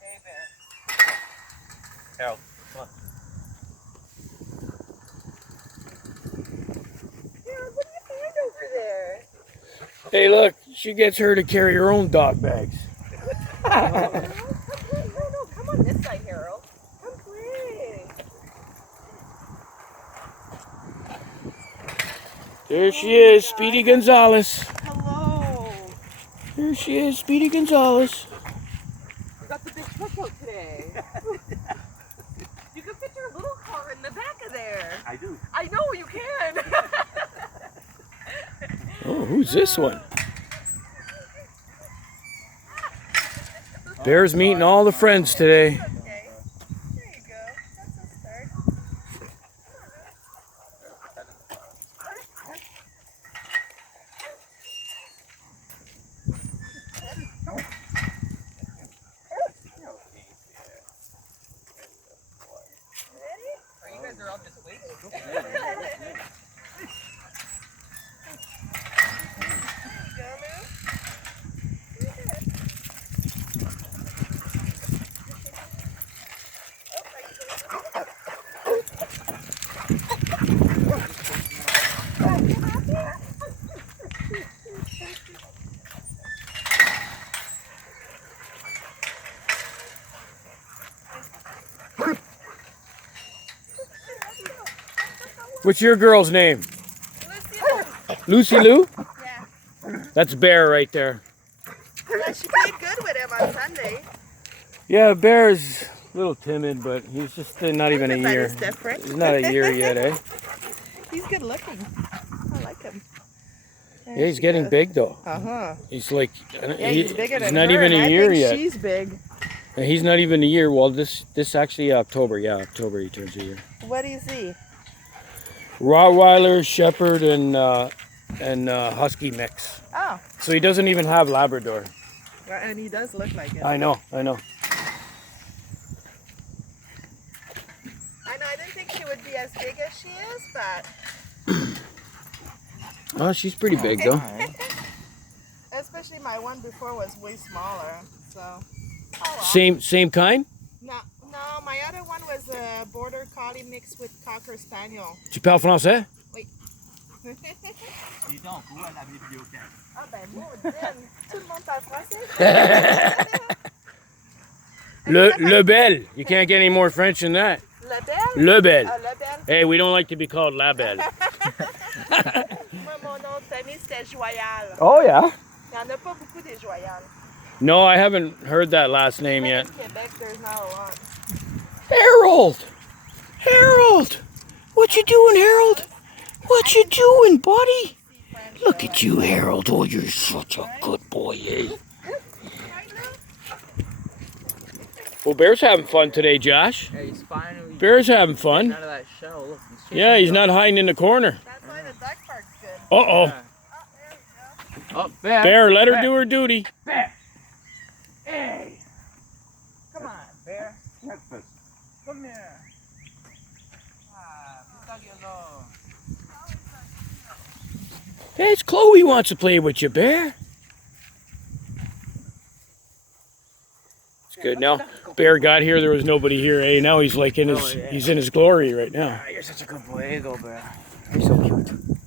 Hey, Bear. Harold, come on. Harold, what do you find over there? Hey, look, she gets her to carry her own dog bags. Harold, come play. No, come on this side, Harold. Come play. There she is, Speedy Gonzales. Hello. There she is, Speedy Gonzales. We got the big truck out today. You can fit your little car in the back of there. I do. I know you can. Oh, who's this one? Bear's meeting all the friends today. Okay. There you go. That's a start. Or you guys are all just waiting. What's your girl's name? Lucy Lou? Yeah. That's Bear right there. Yeah, she played good with him on Sunday. Yeah, Bear's a little timid, but he's just not even a Everybody's year. different. He's not a year yet, eh? He's good looking. I like him. Yeah, he's getting big though. Uh-huh. He's like, Yeah, he's bigger than he's not her, even and a I year think yet. she's big. And he's not even a year. Well, this actually October. Yeah, October he turns a year. What do you see? Rottweiler, Shepherd, and Husky mix. Oh, So he doesn't even have Labrador. well, and he does look like it. I know. I know, I didn't think she would be as big as she is, but Oh, she's pretty big though. especially my one before was way smaller, so. Oh, well. Same kind? No, my other one was a border collie mixed with cocker spaniel. Tu parles français? Dis donc, où est la bibliothèque? Ah ben maudine, tout le monde parle français. Le Bel. You can't get any more French than that. Le Bel? Le Bel. Ah, Le Bel. Hey, we don't like to be called La Belle. Moi, mon nom de famille, c'était Joyal. Oh yeah? Il n'y en a pas beaucoup des Joyal. No, I haven't heard that last name yet. In Quebec, there's not a lot. Harold! Harold! What you doing, Harold? What you doing, buddy? Look at you, Harold. Oh, you're such a good boy, eh? Well, Bear's having fun today, Josh. Yeah, he's finally Bear's having fun. out of that shell. Look, Yeah, he's not hiding in the corner. That's why the duck park's good. Uh-oh. Oh, there we go. Oh, Bear. Bear, let her do her duty. Bear. Hey. Come on, Bear. Breakfast. Come here. Ah, leave doggy alone. Hey, it's Chloe wants to play with you, Bear. It's good. Now, Bear got here, there was nobody here, eh? Now he's like in his, he's in his glory right now. Ah, you're such a good boy. Here you go, Bear. You're so cute.